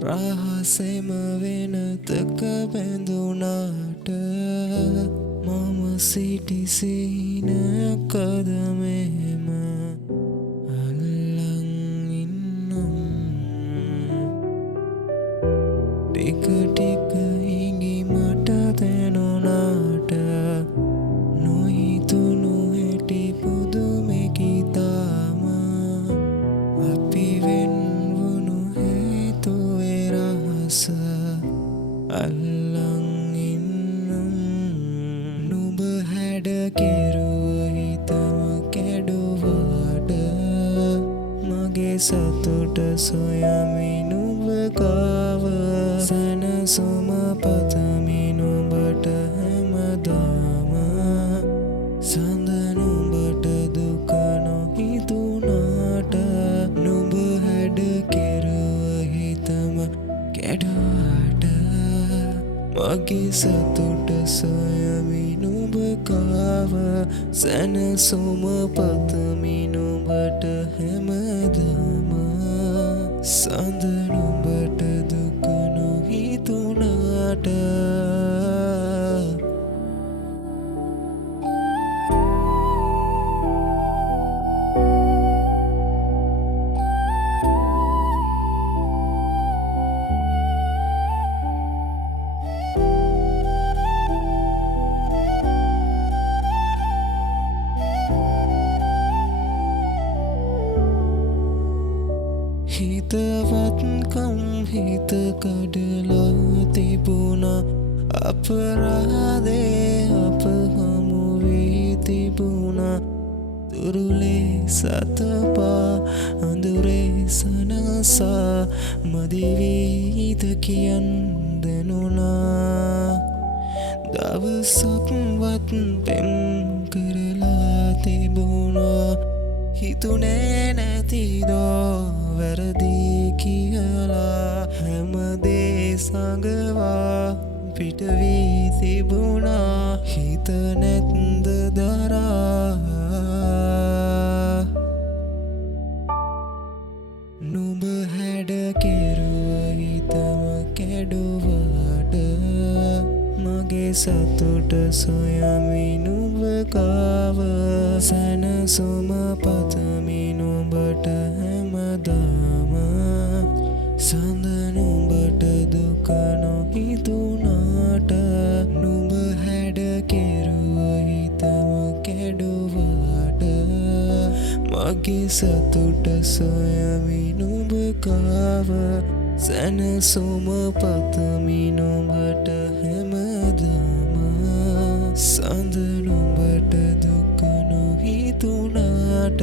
රහසෙම වෙනතක බැඳුනාට මම සිටි සීනකද මෙහෙම අල්ලන් ඉන්නම් ටික ටික හිඟි මට දැනුනාට නොහිතුණු හැටි පුදුමෙකි තාම අපි වෙන්වුණු හේතුවේ රහස අල්ලන් ඉන්නම් නුඹ හැඩ කෙරුව හිතම කැඩුවාට මගේ සතුට සොයමි නුඹ ගාව සැනසුම පතමි නුඹට හැමදාම සඳ නුඹට දුක නොහිතුනාට නුඹ හැඩ කෙරුව හිතම කැඩුවාට මගේ සතුට සොයමි නුඹ ගාව සැනසුම පතමි නුඹට හැමදාම සඳ නුඹට දුක නොහිතුනාට හිතවත්කම් හිත කඩලා තිබුණා අපරාධේ අප හමු වී තිබුණා දුරුලේ සතපා අඳුරේ සනසා මදිවීද කියන් දැනුණා දවසක්වත් පෙම් කරලා තිබුණා හිතුනේ නැතිදෝ වැරදි කියලා හැමදේ සඟවා පිටවී තිබුණා හිත නැත්ද දරා නුඹ හැඩ කෙරුව හිතම කැඩුවාට මගේ සතුට සොයමි නුඹ ගාව සැනසුම පතමි නුඹට හැමදාම සඳ නුඹට දුක නොහිතුනාට නුඹ හැඩ කෙරුව හිතම කැඩුවාට මගේ සතුට සොයමි නුඹ ගාව සැනසුම පතමි නුඹට හැමදාම සඳ නුඹට දුක නොහිතුනාට